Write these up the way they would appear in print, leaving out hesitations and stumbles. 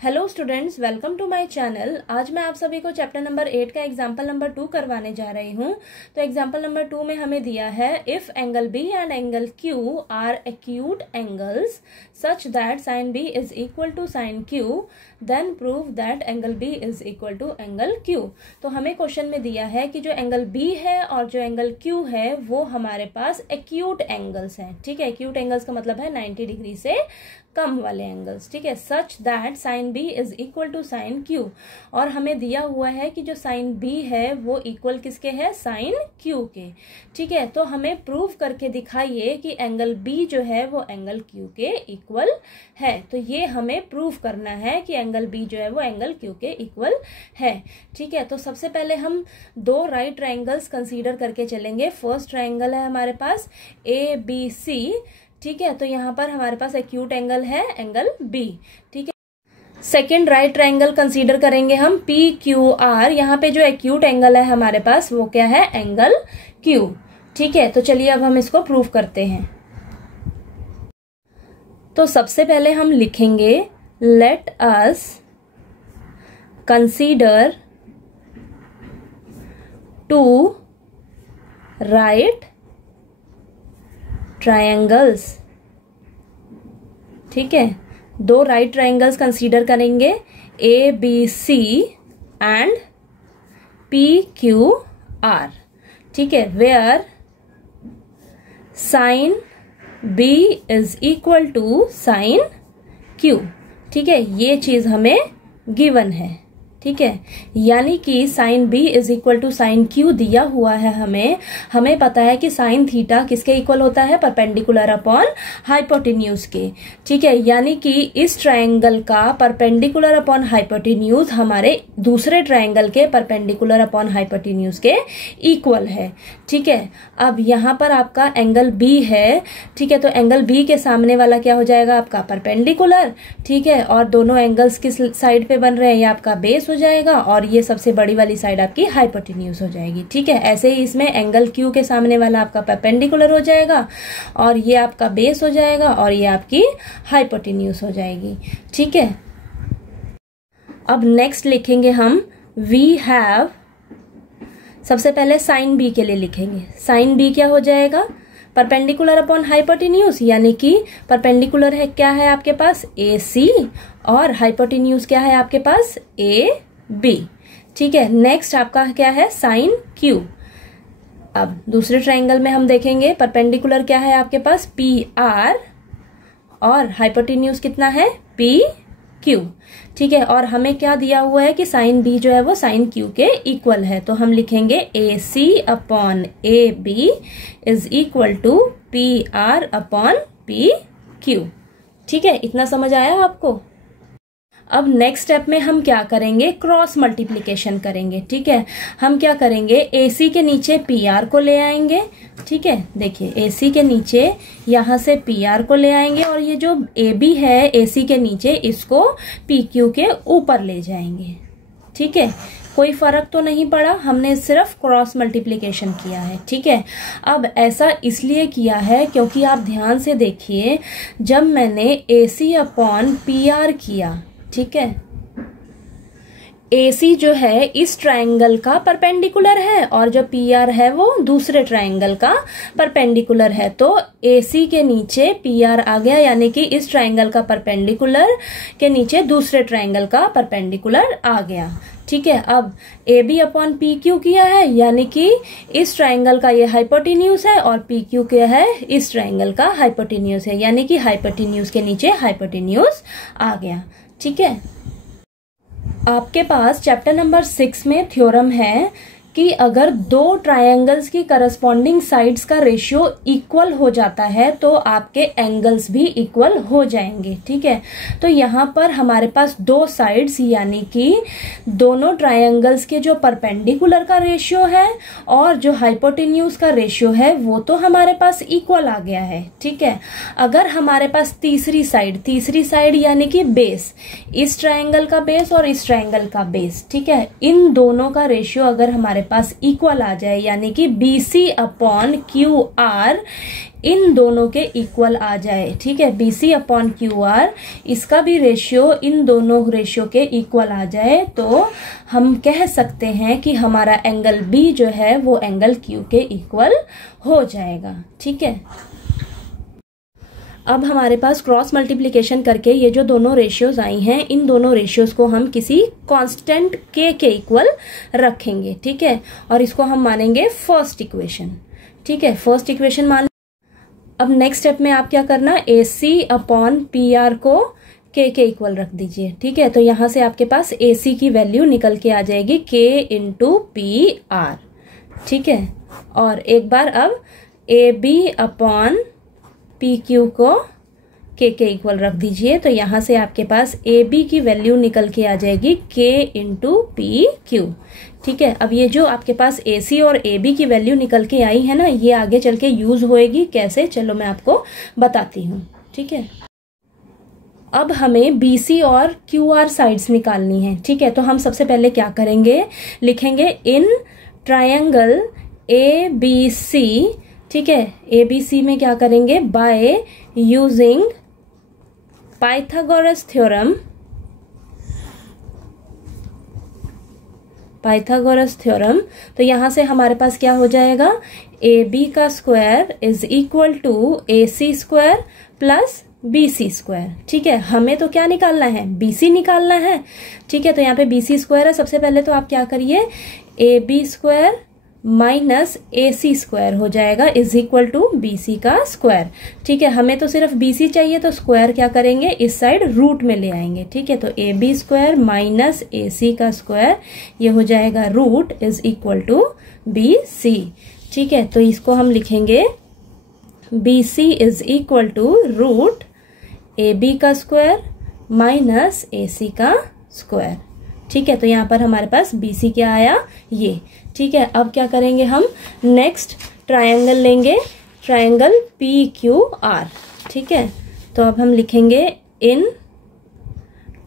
Hello students, welcome to my channel. आज मैं आप सभी को चैप्टर नंबर 8 का एग्जाम्पल नंबर 2 करवाने जा रही हूँ। तो एग्जाम्पल नंबर 2 में हमें दिया है if angle B and angle Q are acute angles such that sine B is equal to sine Q then prove that angle B is equal to angle Q. तो हमें क्वेश्चन में दिया है कि जो एंगल बी है और जो एंगल क्यू है वो हमारे पास एक्यूट एंगल्स हैं। ठीक है, एक्यूट एंगल्स का मतलब है 90 डिग्री से कम वाले एंगल्स। ठीक है, such that sine B is equal to sine Q. और हमें दिया हुआ है कि जो साइन बी है वो इक्वल किसके है, साइन क्यू के। ठीक है, तो हमें प्रूव करके दिखाइए कि एंगल बी जो है वो एंगल क्यू के इक्वल है। तो ये हमें प्रूव करना है कि एंगल बी जो है वो एंगल क्यू के इक्वल है। ठीक है, तो सबसे पहले हम दो राइट ट्रायंगल्स कंसीडर करके चलेंगे। फर्स्ट ट्रायंगल है हमारे पास ए बी सी। ठीक है, तो यहाँ पर हमारे पास एक्यूट एंगल है एंगल बी। ठीक है, सेकेंड राइट ट्रायंगल कंसीडर करेंगे हम पी क्यू आर। यहाँ पे जो एक्यूट एंगल है हमारे पास वो क्या है, एंगल क्यू। ठीक है, तो चलिए अब हम इसको प्रूव करते हैं। तो सबसे पहले हम लिखेंगे let us consider two right triangles. ठीक है, दो राइट ट्रायंगल्स कंसीडर करेंगे A B C and P Q R. ठीक है, where sine B is equal to sine Q. ठीक है, ये चीज हमें गिवन है। ठीक है, यानी कि sine B is equal to sine Q दिया हुआ है हमें पता है कि साइन थीटा किसके इक्वल होता है, परपेंडिकुलर अपॉन हाइपोटेन्यूज के। ठीक है, यानी कि इस ट्रायंगल का परपेंडिकुलर अपॉन हाइपोटेन्यूज हमारे दूसरे ट्रायंगल के परपेंडिकुलर अपॉन हाइपोटेन्यूज के इक्वल है। ठीक है, अब यहाँ पर आपका एंगल बी है। ठीक है, तो एंगल बी के सामने वाला क्या हो जाएगा, आपका परपेंडिकुलर। ठीक है, और दोनों एंगल्स किस साइड पे बन रहे हैं, ये आपका बेस हो जाएगा और ये सबसे बड़ी वाली साइड आपकी हाइपोटेन्यूज हो जाएगी। ठीक है, ऐसे ही इसमें एंगल क्यू के सामने वाला आपका परपेंडिकुलर हो जाएगा और ये आपका बेस हो जाएगा और ये आपकी हाइपोटेन्यूज हो जाएगी। ठीक है, अब नेक्स्ट लिखेंगे हम वी हैव। सबसे पहले साइन बी के लिए लिखेंगे। साइन बी क्या हो जाएगा, परपेंडिकुलर अपॉन हाइपोटेन्यूज, यानी कि परपेंडिकुलर है क्या है आपके पास, ए सी, और हाइपोटेन्यूज क्या है आपके पास, ए बी। ठीक है, नेक्स्ट आपका क्या है, साइन क्यू। अब दूसरे ट्रायंगल में हम देखेंगे परपेंडिकुलर क्या है आपके पास, पी आर, और हाइपोटेन्यूज कितना है, पी क्यू। ठीक है, और हमें क्या दिया हुआ है कि साइन बी जो है वो साइन क्यू के इक्वल है। तो हम लिखेंगे A C upon A B is equal to P R upon P Q. ठीक है, इतना समझ आया आपको। अब नेक्स्ट स्टेप में हम क्या करेंगे, क्रॉस मल्टीप्लीकेशन करेंगे। ठीक है, हम क्या करेंगे, AC के नीचे PR को ले आएंगे। ठीक है, देखिए AC के नीचे यहां से PR को ले आएंगे और ये जो AB है AC के नीचे, इसको PQ के ऊपर ले जाएंगे। ठीक है, कोई फर्क तो नहीं पड़ा, हमने सिर्फ क्रॉस मल्टीप्लीकेशन किया है। ठीक है, अब ऐसा इसलिए किया है क्योंकि आप ध्यान से देखिए, जब मैंने AC अपॉन PR किया, ठीक है, AC जो है इस ट्रायंगल का परपेंडिकुलर है और जो PR है वो दूसरे ट्रायंगल का परपेंडिकुलर है। तो AC के नीचे PR आ गया, यानी कि इस ट्रायंगल का परपेंडिकुलर के नीचे दूसरे ट्रायंगल का परपेंडिकुलर आ गया। ठीक है, अब AB अपॉन PQ किया है, यानी कि इस ट्रायंगल का ये हाइपोटेन्यूज है और PQ क्या है, इस ट्रायंगल का हाइपोटेन्यूज है, यानी कि हाइपोटेन्यूज के नीचे हाइपोटेन्यूज आ गया। ठीक है, आपके पास चैप्टर नंबर 6 में थ्योरम है कि अगर दो ट्रायंगल्स की करस्पॉन्डिंग साइड्स का रेशियो इक्वल हो जाता है तो आपके एंगल्स भी इक्वल हो जाएंगे। ठीक है, तो यहाँ पर हमारे पास दो साइड्स, यानी कि दोनों ट्रायंगल्स के जो परपेंडिकुलर का रेशियो है और जो हाइपोटेन्यूज का रेशियो है वो तो हमारे पास इक्वल आ गया है। ठीक है, अगर हमारे पास तीसरी साइड यानी कि बेस, इस ट्रायंगल का बेस और इस ट्रायंगल का बेस, ठीक है, इन दोनों का रेशियो अगर हमारे हमारे पास इक्वल आ जाए, यानी कि BC अपॉन QR इन दोनों के इक्वल आ जाए। ठीक है, BC अपॉन QR इसका भी रेशियो इन दोनों रेशियो के इक्वल आ जाए तो हम कह सकते हैं कि हमारा एंगल B जो है वो एंगल Q के इक्वल हो जाएगा। ठीक है, अब हमारे पास क्रॉस मल्टीप्लिकेशन करके ये जो दोनों रेशियोज आई हैं, इन दोनों रेशियोज को हम किसी कांस्टेंट K के इक्वल रखेंगे। ठीक है, और इसको हम मानेंगे फर्स्ट इक्वेशन। ठीक है, फर्स्ट इक्वेशन मान। अब नेक्स्ट स्टेप में आप क्या करना, AC अपॉन PR को K के इक्वल रख दीजिए। ठीक है, तो यहां से आपके पास AC की वैल्यू निकल के आ जाएगी K इंटू PR। ठीक है, और एक बार अब AB अपॉन PQ को K के इक्वल रख दीजिए, तो यहां से आपके पास AB की वैल्यू निकल के आ जाएगी K इंटू PQ। ठीक है, अब ये जो आपके पास AC और AB की वैल्यू निकल के आई है ना, ये आगे चल के यूज होएगी कैसे, चलो मैं आपको बताती हूँ। ठीक है, अब हमें BC और QR साइड्स निकालनी है। ठीक है, तो हम सबसे पहले क्या करेंगे, लिखेंगे इन ट्रायंगल ABC। ठीक है, ABC में क्या करेंगे, bye using Pythagoras theorem. Pythagoras theorem, तो यहां से हमारे पास क्या हो जाएगा, AB का square is equal to AC square plus BC square. ठीक है, हमें तो क्या निकालना है, BC निकालना है। ठीक है, तो यहाँ पे BC स्क्वायर है, सबसे पहले तो आप क्या करिए, AB square minus AC square हो जाएगा इज इक्वल टू BC का स्क्वायर। ठीक है, हमें तो सिर्फ BC चाहिए, तो स्क्वायर क्या करेंगे, इस साइड रूट में ले आएंगे। ठीक है, तो AB स्क्वायर माइनस AC का स्क्वायर ये हो जाएगा root is equal to BC। ठीक है, तो इसको हम लिखेंगे BC is equal to root AB का स्क्वायर माइनस AC का स्क्वायर। ठीक है, तो यहाँ पर हमारे पास BC क्या आया, ये। ठीक है, अब क्या करेंगे हम, नेक्स्ट ट्रायंगल लेंगे, ट्रायंगल PQR। ठीक है, तो अब हम लिखेंगे in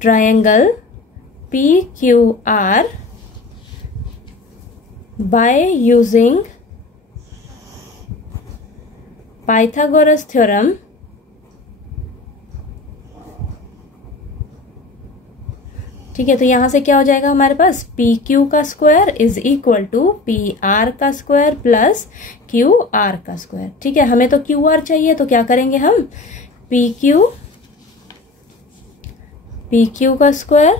triangle PQR by using Pythagoras theorem. ठीक है, तो यहां से क्या हो जाएगा हमारे पास, PQ का square is equal to PR का स्क्वायर प्लस QR का स्क्वायर। ठीक है, हमें तो QR चाहिए, तो क्या करेंगे हम, PQ का स्क्वायर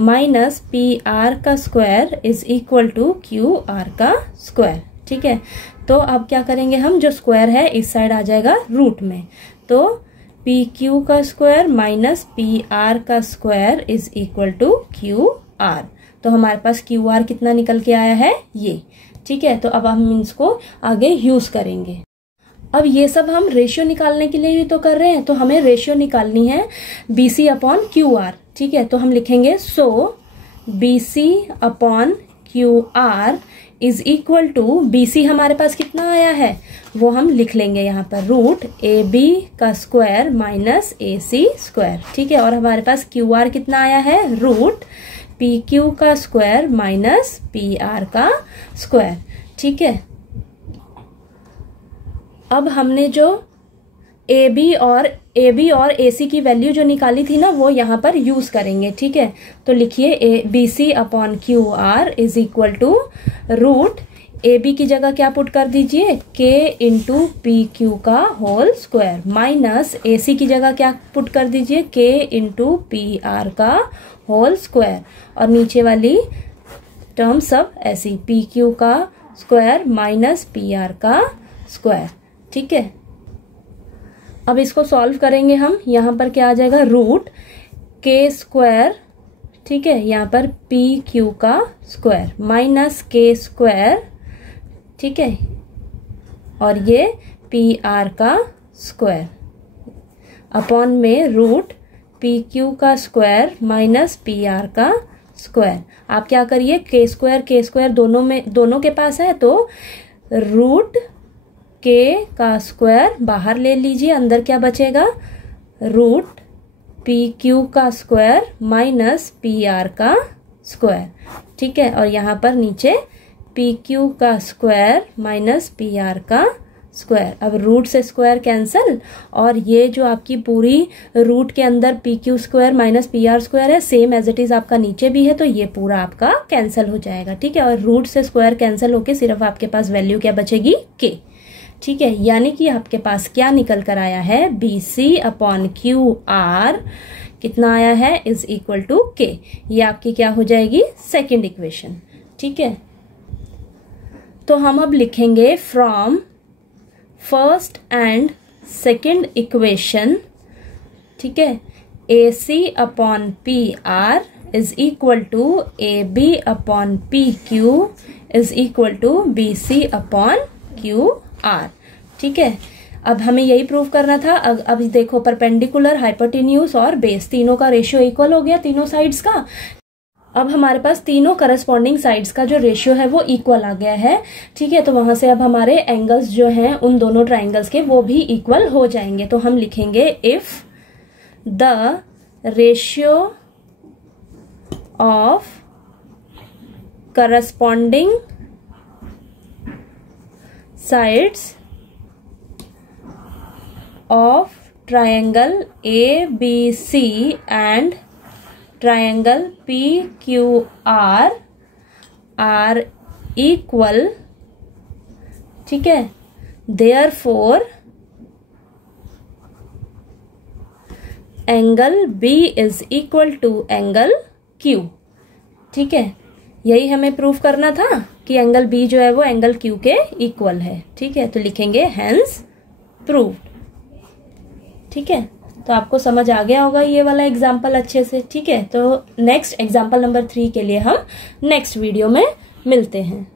माइनस PR का square is equal to QR का स्क्वायर। ठीक है, तो अब क्या करेंगे हम, जो स्क्वायर है इस साइड आ जाएगा रूट में, तो PQ का स्क्वायर माइनस PR का square is equal to QR। तो हमारे पास QR कितना निकल के आया है, ये। ठीक है, तो अब हम इसको आगे यूज करेंगे। अब ये सब हम रेशियो निकालने के लिए ही तो कर रहे हैं, तो हमें रेशियो निकालनी है BC अपॉन QR। ठीक है, तो हम लिखेंगे so BC upon QR is equal to, BC हमारे पास कितना आया है वो हम लिख लेंगे यहाँ पर, रूट AB का स्क्वायर माइनस AC स्क्वायर। ठीक है, और हमारे पास QR कितना आया है, रूट PQ का स्क्वायर माइनस PR का स्क्वायर। ठीक है, अब हमने जो AB और AC की वैल्यू जो निकाली थी ना, वो यहाँ पर यूज करेंगे। ठीक है, तो लिखिए BC upon QR is equal to root AB की जगह क्या पुट कर दीजिए, K इंटू PQ का होल स्क्वायर माइनस AC की जगह क्या पुट कर दीजिए, K इंटू PR का होल स्क्वायर, और नीचे वाली टर्म सब ऐसी, PQ का स्क्वायर माइनस PR का स्क्वायर। ठीक है, अब इसको सॉल्व करेंगे हम, यहाँ पर क्या आ जाएगा, रूट K स्क्वायर। ठीक है, यहाँ पर PQ का स्क्वायर माइनस K स्क्वायर। ठीक है, और ये PR का स्क्वायर अपॉन में रूट PQ का स्क्वायर माइनस PR का स्क्वायर। आप क्या करिए, K स्क्वायर दोनों के पास है, तो रूट K का स्क्वायर बाहर ले लीजिए, अंदर क्या बचेगा, रूट PQ का स्क्वायर माइनस PR का स्क्वायर, ठीक है। और यहाँ पर नीचे पी क्यू का स्क्वायर माइनस पी आर का स्क्वायर। अब रूट से स्क्वायर कैंसल, और ये जो आपकी पूरी रूट के अंदर P Q square minus P R square है, सेम एज इट इज आपका नीचे भी है, तो ये पूरा आपका कैंसल हो जाएगा, ठीक है। और रूट से स्क्वायर कैंसल होके सिर्फ आपके पास वैल्यू क्या बचेगी, के, ठीक है। यानी कि आपके पास क्या निकल कर आया है, B C upon Q R कितना आया है, इज इक्वल टू के। ये आपकी क्या हो जाएगी, सेकेंड इक्वेशन, ठीक है। तो हम अब लिखेंगे from first and second equation, ठीक है, A C upon P R is equal to A B upon P Q is equal to B C upon Q R, ठीक है। अब हमें यही प्रूव करना था। अब देखो परपेंडिकुलर, हाइपोटेन्यूज और बेस तीनों का रेशियो इक्वल हो गया तीनों साइड्स का। अब हमारे पास तीनों करस्पॉन्डिंग साइड्स का जो रेशियो है वो इक्वल आ गया है, ठीक है। तो वहां से अब हमारे एंगल्स जो हैं उन दोनों ट्राइंगल्स के वो भी इक्वल हो जाएंगे। तो हम लिखेंगे if the ratio of corresponding sides of triangle ABC and triangle PQR are equal, ठीक है। Therefore angle B is equal to angle Q, ठीक है। यही हमें प्रूव करना था कि एंगल B जो है वो एंगल Q के इक्वल है, ठीक है। तो लिखेंगे hence proved, ठीक है। तो आपको समझ आ गया होगा ये वाला एग्जाम्पल अच्छे से, ठीक है। तो नेक्स्ट एग्जाम्पल नंबर 3 के लिए हम नेक्स्ट वीडियो में मिलते हैं।